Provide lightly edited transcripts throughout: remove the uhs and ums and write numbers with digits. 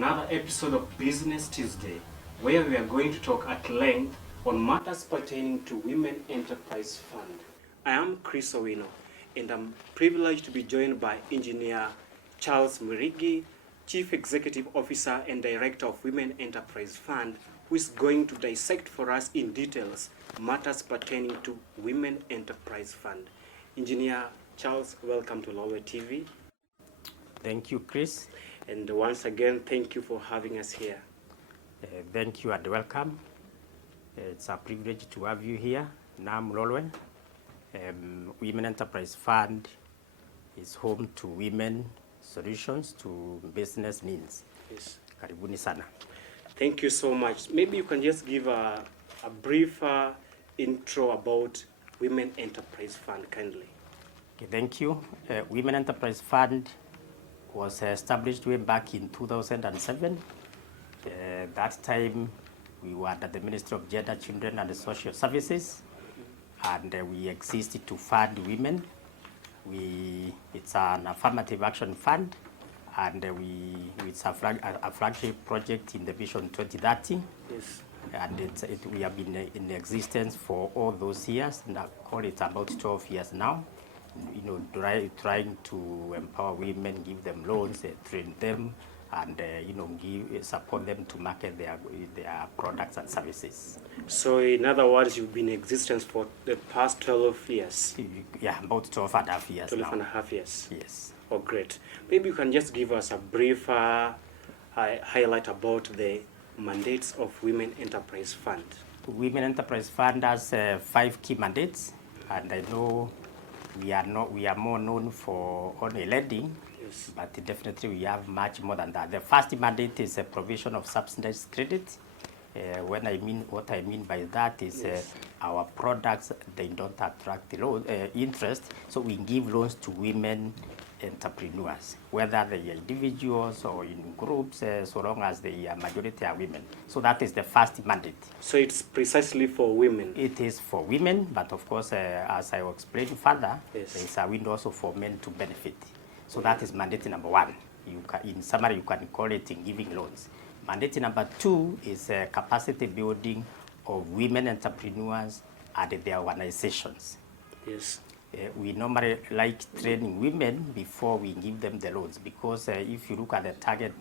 another episode of Business Tuesday, where we are going to talk at length on matters pertaining to Women Enterprise Fund. I am Chris Owino, and I'm privileged to be joined by Engineer Charles Mwirigi, Chief Executive Officer and Director of Women Enterprise Fund, who is going to dissect for us in details matters pertaining to Women Enterprise Fund. Engineer Charles, welcome to Lolwe TV. Thank you, Chris. And once again, thank you for having us here. Thank you and welcome. It's a privilege to have you here. Nam Lolwe. Women Enterprise Fund is home to women solutions to business needs. Yes. Karibuni sana. Thank you so much. Maybe you can just give a brief intro about Women Enterprise Fund, kindly. Okay, thank you. Women Enterprise Fund was established way back in 2007. That time, we were under the Ministry of Gender, Children and Social Services, and we existed to fund women. It's an affirmative action fund, and it's a flagship project in the Vision 2030. Yes. And we have been in existence for all those years, and I call it about 12 years now. Trying to empower women, give them loans, train them, and support them to market their products and services. So in other words, you've been in existence for the past 12 years? Yeah, about 12 and a half years 12 now. and a half years? Yes. Oh, great. Maybe you can just give us a brief highlight about the mandates of Women Enterprise Fund. Women Enterprise Fund has 5 key mandates, and I know we are more known for only lending. Yes. But definitely we have much more than that. The first mandate is a provision of subsidized credit. What I mean by that is yes. Our products, they don't attract the loan, interest, so we give loans to women entrepreneurs, whether they are individuals or in groups, so long as the majority are women. So that is the first mandate. So it's precisely for women? It is for women, but of course, as I will explain further, yes. there is a window also for men to benefit. So that is mandate number 1. In summary, you can call it in giving loans. Mandate number 2 is capacity building of women entrepreneurs and their organizations. Yes. We normally like training women before we give them the loans, because if you look at the target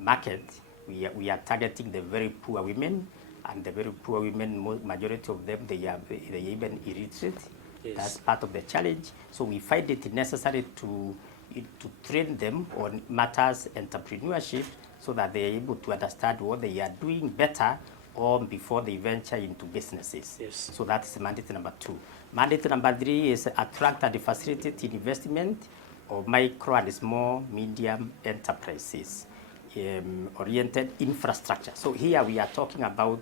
market, we are targeting the very poor women, and the very poor women, majority of them, they are even illiterate. Yes. That's part of the challenge. So we find it necessary to train them on matters entrepreneurship, so that they are able to understand what they are doing better or before they venture into businesses. Yes. So that is mandate number 2. Mandate number 3 is attract and facilitate investment of micro and small medium enterprises oriented infrastructure. So here we are talking about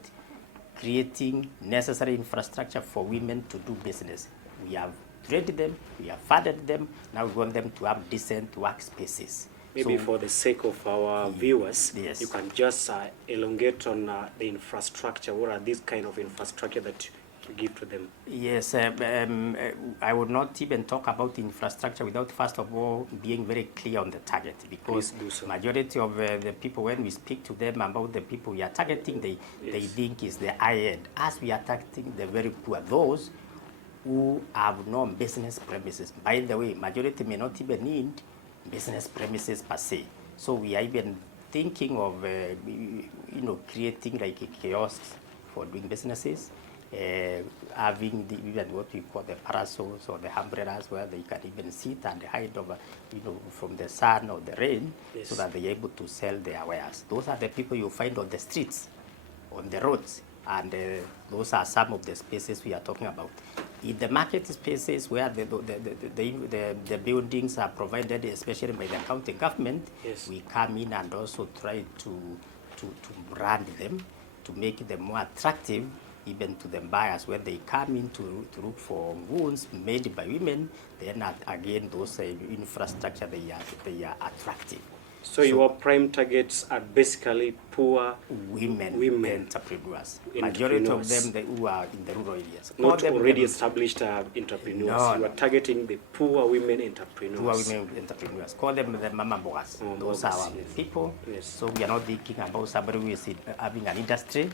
creating necessary infrastructure for women to do business. We have trained them, we have funded them, now we want them to have decent workspaces. Maybe for the sake of our viewers, yes. You can just elongate on the infrastructure. What are these kind of infrastructure that you give to them? Yes, I would not even talk about infrastructure without first of all being very clear on the target, because so. Majority of the people, when we speak to them about the people we are targeting, they think is the high end. As we are targeting the very poor, those who have no business premises. By the way, majority may not even need business premises per se. So we are even thinking of creating like kiosks for doing businesses, having even what we call the parasols or the umbrellas, where they can even sit and hide over, from the sun or the rain, yes. so that they are able to sell their wares. Those are the people you find on the streets, on the roads, and those are some of the spaces we are talking about. In the market spaces where the buildings are provided, especially by the county government, yes. we come in and also try to brand them, to make them more attractive even to the buyers. When they come in to look for goods made by women, then again those infrastructure, they are attractive. So your prime targets are basically poor women entrepreneurs. Majority of entrepreneurs. them who are in the rural areas. Not already established entrepreneurs. No, You are targeting the poor women entrepreneurs. Poor women entrepreneurs. Call them the mama boas. Those are our people. Yes. So we are not thinking about somebody who is having an industry.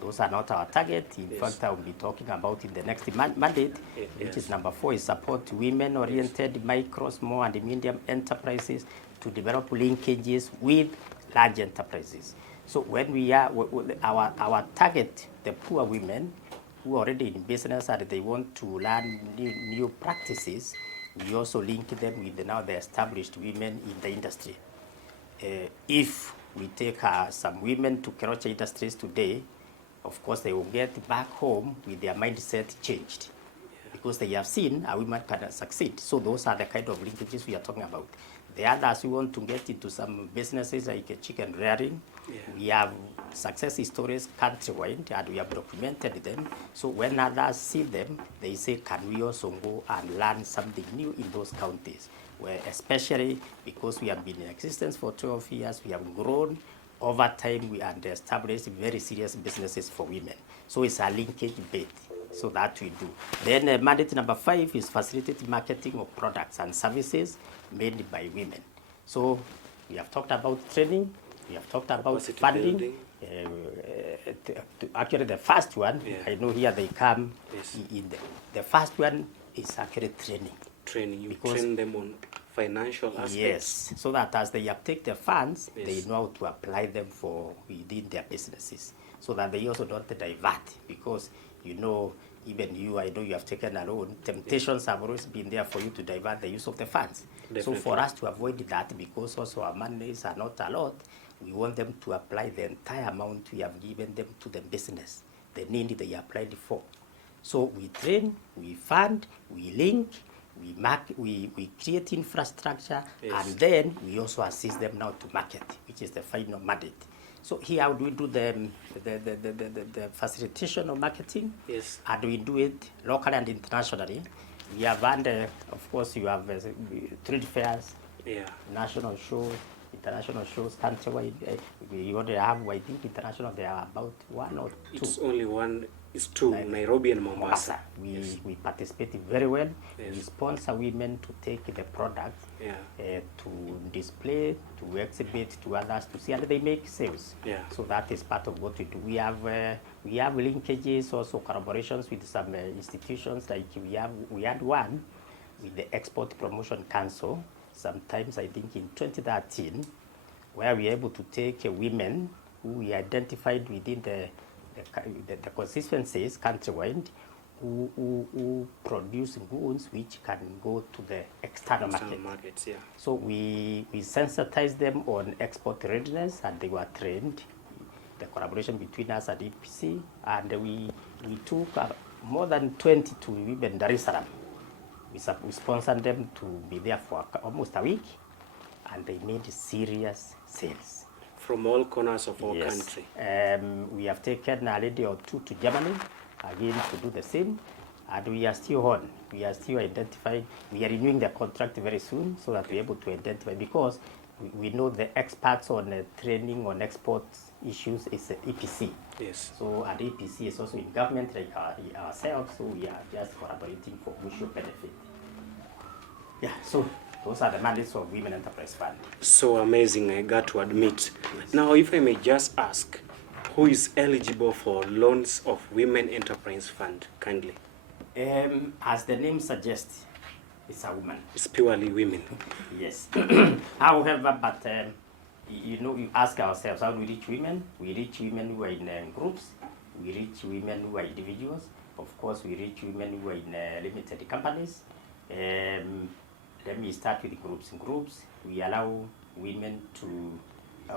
Those are not our target. In fact, I will be talking about in the next mandate, which is number 4, is support women-oriented micro, small, and medium enterprises to develop linkages with large enterprises. So when we are, our target, the poor women who are already in business and they want to learn new practices, we also link them with now the established women in the industry. If we take some women to Kerocha Industries today, of course they will get back home with their mindset changed because they have seen a woman can succeed. So those are the kind of linkages we are talking about. The others, we want to get into some businesses like chicken rearing. We have success stories countrywide and we have documented them. So when others see them, they say, can we also go and learn something new in those counties? Where especially because we have been in existence for 12 years, we have grown. Over time, we have established very serious businesses for women. So it's a linkage bait. So that we do. Then mandate number 5 is facilitate marketing of products and services made by women. So we have talked about training, we have talked about funding. Actually, the first one, I know here they come in the first one is actually training. Training, you train them on financial aspects. Yes, so that as they uptake the funds, they know how to apply them for within their businesses. So that they also don't divert, because you know, even you, I know you have taken a loan. Temptations have always been there for you to divert the use of the funds. Definitely. So for us to avoid that, because also our monies are not a lot, we want them to apply the entire amount we have given them to the business, the need they applied for. So we train, we fund, we link, we create infrastructure, and then we also assist them now to market, which is the final mandate. So here how do we do the facilitation of marketing? Yes. And we do it locally and internationally. We have under, of course, you have trade fairs, national shows, international shows, countrywide. We already have, I think, international, there are about 1 or 2. It's only one. It's 2, Nairobi and Mombasa. We participate very well. We sponsor women to take the product, to display, to exhibit to others, to see, and they make sales. So that is part of what we do. We have linkages, also collaborations with some institutions. Like we had one with the Export Promotion Council. Sometimes I think in 2013, where we were able to take women who we identified within the constituencies countrywide who produce goods which can go to the external markets. So we sensitized them on export readiness, and they were trained. The collaboration between us and EPC, and we took more than 20 to even Dar es Salaam. We sponsored them to be there for almost a week, and they made serious sales. From all corners of our country. We have taken a lady or 2 to Germany, again to do the same, and we are still on. We are still identifying. We are renewing the contract very soon so that we're able to identify, because we know the experts on training on export issues is EPC. Yes. So, and EPC is also in government like ourselves, so we are just collaborating for mutual benefit. Yeah, so those are the mandates of Women Enterprise Fund. So amazing, I got to admit. Now, if I may just ask, who is eligible for loans of Women Enterprise Fund, kindly? As the name suggests, it's a woman. It's purely women. Yes. However, but you know, you ask ourselves, how do we reach women? We reach women who are in groups. We reach women who are individuals. Of course, we reach women who are in limited companies. Let me start with groups. In groups, we allow women to,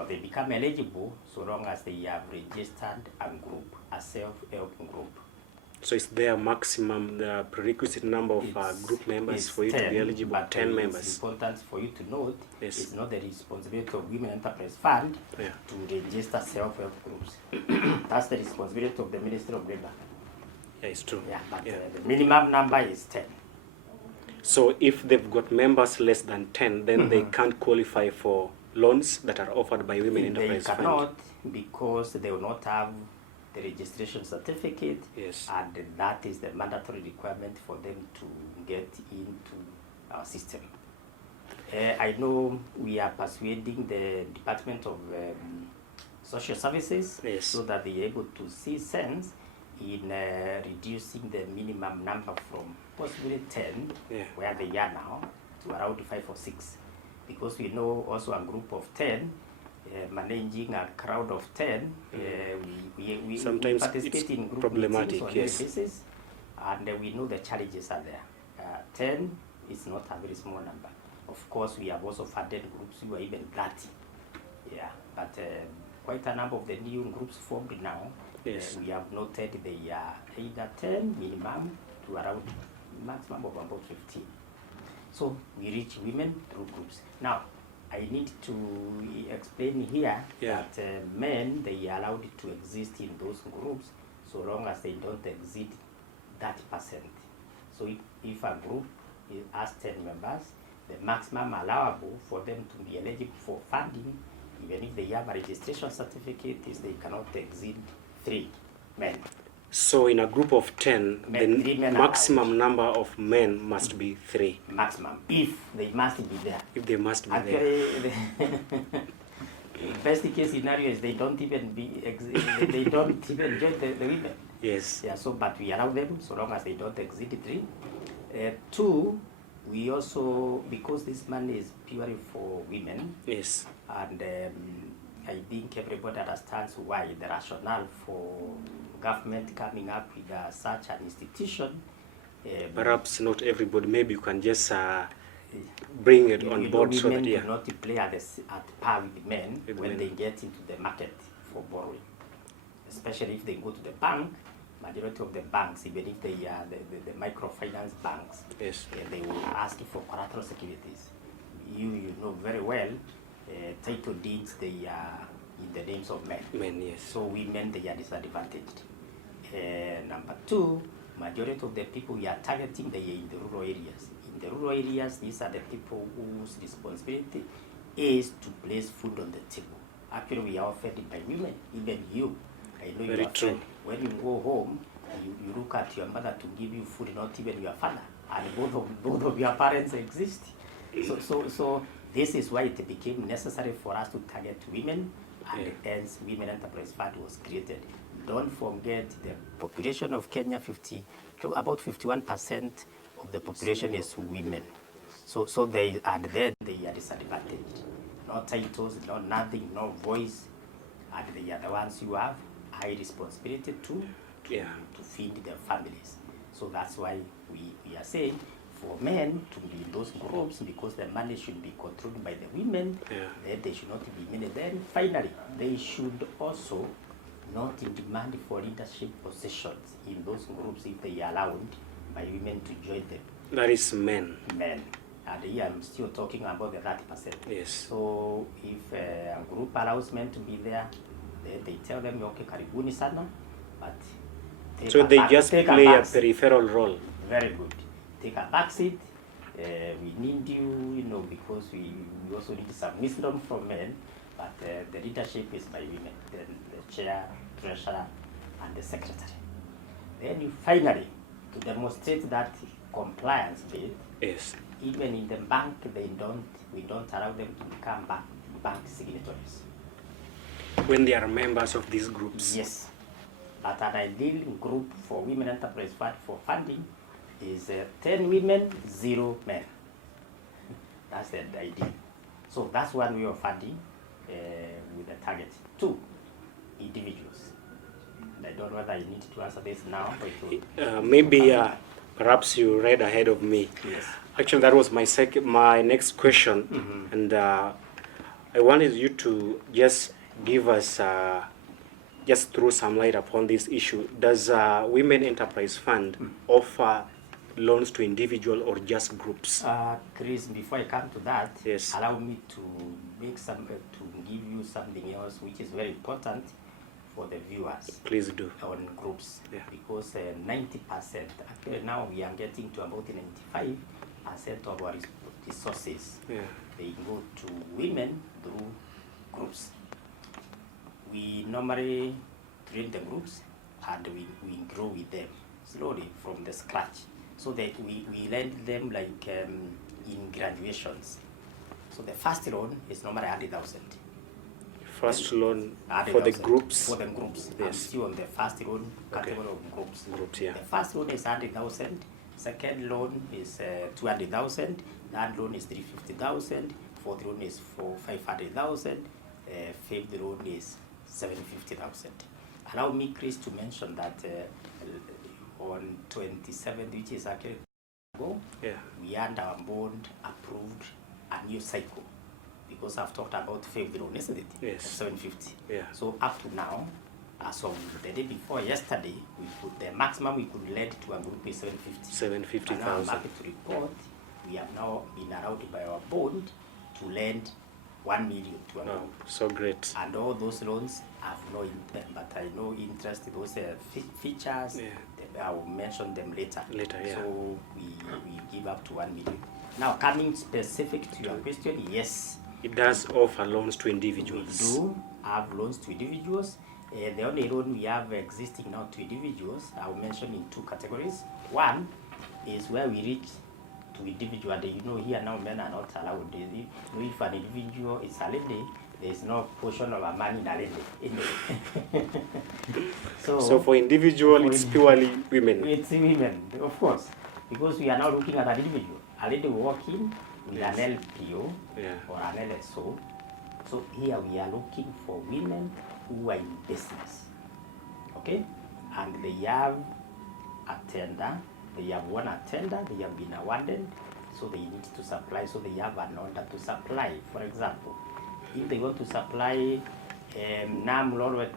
they become eligible so long as they have registered a group, a self-help group. So is there a maximum, the prerequisite number of group members for you 10, to be eligible? 10 members. It's important for you to note, it's not the responsibility of Women Enterprise Fund to register self-help groups. That's the responsibility of the Ministry of Labour. Yeah, it's true. Yeah, but the minimum number is 10. So if they've got members less than 10, then they can't qualify for loans that are offered by Women They Enterprise Fund? cannot, because they will not have the registration certificate, Yes. and that is the mandatory requirement for them to get into our system. I know we are persuading the Department of Social Services, Yes. so that they are able to see sense in reducing the minimum number from possibly 10, Yeah. where they are now, to around 5 or 6. Because we know also a group of 10, managing a crowd of 10, we Sometimes participate it's in group problematic, meetings on a daily yes. basis, and we know the challenges are there. 10 is not a very small number. Of course, we have also funded groups who are even 30. Yeah, but quite a number of the new groups formed now. Yes. We have noted they are either 10 minimum to around maximum of about 15. So we reach women through groups. Now, I need to explain here Yeah. that men, they are allowed to exist in those groups so long as they don't exceed that percent. So if a group has 10 members, the maximum allowable for them to be eligible for funding, even if they have a registration certificate, is they cannot exceed 3 men. So in a group of 10, Three the men maximum number of men must be 3, Maximum, if they must be there. if they must be there. Actually, the best case scenario is they don't even they don't even join the women. Yes. Yeah, so but we allow them so long as they don't exceed 3. 2, we also, because this money is purely for women, Yes. and I think everybody understands why the rationale for government coming up with such an institution. Perhaps not everybody. Maybe you can just bring it on board so women that, do yeah. not play at par with men With when men. they get into the market for borrowing, especially if they go to the bank. Majority of the banks, even if they are the microfinance banks, Yes. they will ask for collateral securities. You know very well, title deeds, they are in the names of men. Men, yes. So women, they are disadvantaged. Number 2, majority of the people we are targeting, they are in the rural areas. In the rural areas, these are the people whose responsibility is to place food on the table. Actually, we are fed by women, even you. I know Very you are true. fed. When you go home, you look at your mother to give you food, not even your father. And both of your parents exist. So this is why it became necessary for us to target women, and hence Women Enterprise Fund was created. Don't forget the population of Kenya, about 51% of the population is women. So they are disadvantaged. No titles, no nothing, no voice, and they are the ones who have high responsibility to feed their families. So that's why we are saying for men to be in those groups, because the money should be controlled by the women, then they should not be men. Then finally, they should also not in demand for leadership positions in those groups if they are allowed by women to join them. That is men. Men. And here I'm still talking about the 30%. Yes. So if a group allows men to be there, they tell them, okay, karibuni sana, but So they just play a peripheral role. Very good. Take a back seat. We need you, because we also need some wisdom from men, but the leadership is by women, then the chair, treasurer, and the secretary. Then you finally, to demonstrate that compliance bit, Yes. even in the bank, we don't allow them to become bank signatories. When they are members of these groups. Yes. But an ideal group for Women Enterprise Fund for funding is 10 women, 0 men. That's the ideal. So that's one way of funding with the target. 2, individuals. And I don't know whether I need to answer this now. Maybe perhaps you read ahead of me. Yes. Actually, that was my next question, and I wanted you to just give us, just throw some light upon this issue. Does Women Enterprise Fund offer loans to individual or just groups? Chris, before I come to that, Yes. allow me to make to give you something else which is very important for the viewers. Please do. On groups, Yeah. because 90%, actually now we are getting to about 95% of our resources they go to women through groups. We normally train the groups and we grow with them slowly from the scratch. So that we lend them like in graduations. So the first loan is normally 100,000. First loan for the groups? For the groups. Yes. I'm still on the first loan category of groups. Groups, yeah. The first loan is 100,000. Second loan is 200,000. Third loan is 350,000. Fourth loan is for 500,000. Fifth loan is 750,000. Allow me, Chris, to mention that on 27th, which is actually ago, we had our board approved a new cycle, because I've talked about fifth loan, isn't it? Yes. 750. Yeah. So up to now, as of the day before yesterday, we put the maximum we could lend to a group is 750. 750,000. And I'm happy to report we have now been allowed by our board to lend 1 million to a group. So great. And all those loans have no interest, but I know interest in those features. I will mention them later. So we give up to 1 million. Now, coming specific to your question, yes. It does offer loans to individuals. We do have loans to individuals. The only loan we have existing now to individuals, I will mention in two categories. One is where we reach to individual. You know, here now men are not allowed. If an individual is a lady, there is no portion of a man in a lady. So for individual, it's purely women. It's women, of course, because we are now looking at an individual. A lady working with an LPO or an LSO. So here we are looking for women who are in business, okay? And they have a tender, they have won a tender, they have been awarded, so they need to supply, so they have an order to supply. For example, if they want to supply Lolwe,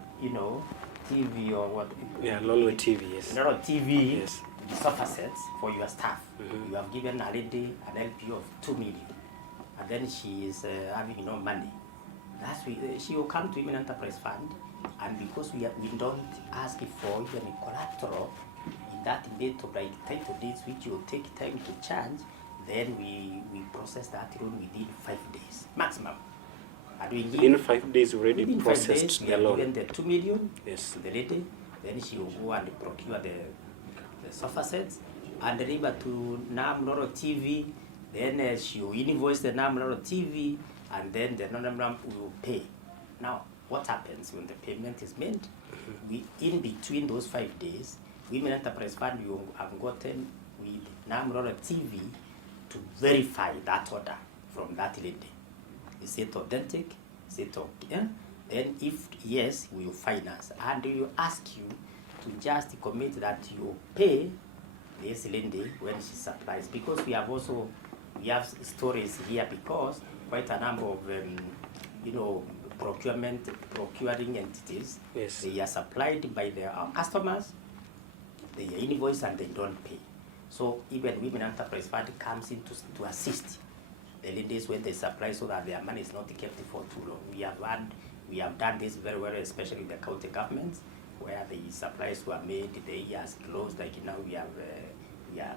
TV or what? Lolwe TV, yes. Not TV, yes. Sofa sets for your staff. You have given a lady an LP of 2 million, and then she is having no money. She will come to Women Enterprise Fund, and because we don't ask for even a collateral in that date of like title deeds, which will take time to charge, then we process that loan within 5 days maximum. And within 5 days already processed the loan. Given the 2 million to the lady, then she will go and procure the sofa sets and deliver to Lolwe TV. Then she will invoice the Lolwe TV, and then the Nam will pay. Now, what happens when the payment is made? We, in between those 5 days, Women Enterprise Fund will have gotten with Lolwe TV to verify that order from that lady. Is it authentic? Is it okay? Then if yes, we will finance. And we will ask you to just commit that you pay this lady when she supplies. Because we have stories here, because quite a number of procuring entities, they are supplied by their customers, they are invoiced and they don't pay. So even Women Enterprise Fund comes in to assist the ladies when they supply, so that their money is not kept for too long. We have done this very well, especially the county governments, where the supplies were made, the years closed. Like now we are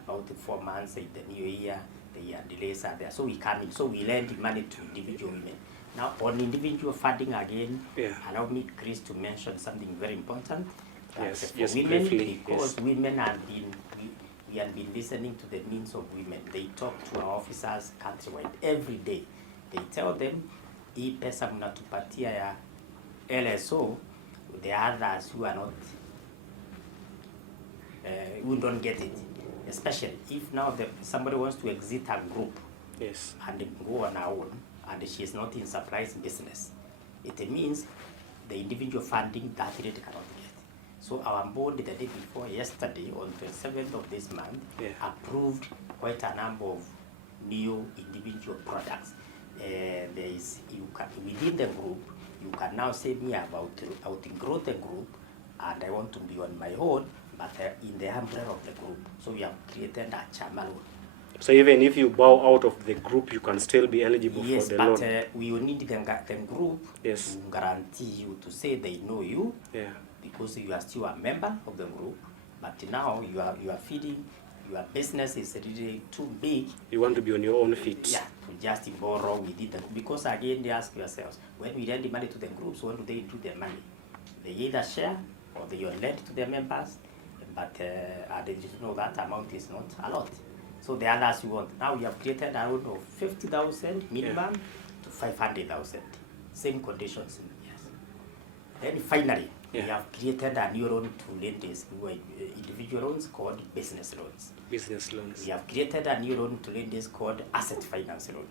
about 4 months in the new year, the delays are there. So we come in, so we lend money to individual women. Now on individual funding again, allow me, Chris, to mention something very important. For women, briefly, because women have been, we have been listening to the needs of women. They talk to our officers countrywide every day. They tell them, hii pesa mnatupatia ya LSO, the others who are not, who don't get it. Especially if now somebody wants to exit a group and go on her own, and she is not in supplies business, it means the individual funding that lady cannot get. So our board, the day before yesterday, on the 7th of this month, approved quite a number of new individual products. There is, within the group, you can now say me about outgrow the group, and I want to be on my own, but in the umbrella of the group. So we have created a chama loan. So even if you bow out of the group, you can still be eligible for the loan? Yes, but we will need the group to guarantee you, to say they know you, because you are still a member of the group, but now you are feeding your business is really too big, You want to be on your own feet. yeah, to just borrow with it. Because again, they ask yourselves, when we lend the money to the groups, what do they do their money? They either share or they lend to their members, but they just know that amount is not a lot. So the others you want. Now we have created a loan of 50,000 minimum to 500,000. Same conditions. Yes. Then finally, we have created a new loan to lenders who are individual loans called business loans. Business loans. We have created a new loan to lenders called asset finance loan.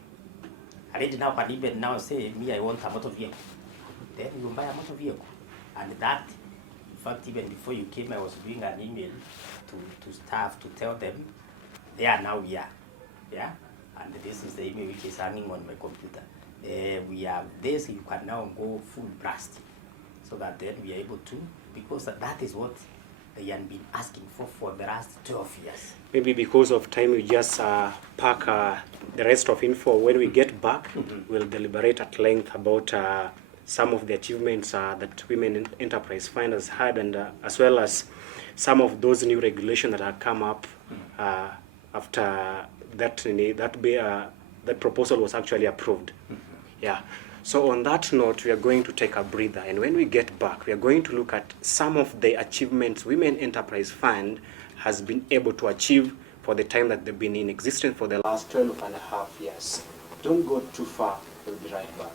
A lender now can even now say, me, I want a motor vehicle. Then you buy a motor vehicle. And that, in fact, even before you came, I was doing an email to staff to tell them, they are now here. Yeah? And this is the email which is hanging on my computer. We have this, you can now go full blast. So that then we are able to, because that is what they have been asking for the last 12 years. Maybe because of time, we just pack the rest of info. When we get back, we'll deliberate at length about some of the achievements that Women Enterprise Fund has had, and as well as some of those new regulations that have come up after that proposal was actually approved. Yeah. So on that note, we are going to take a breather, and when we get back, we are going to look at some of the achievements Women Enterprise Fund has been able to achieve for the time that they've been in existence for the last 12 and a half years. Don't go too far. We'll be right back.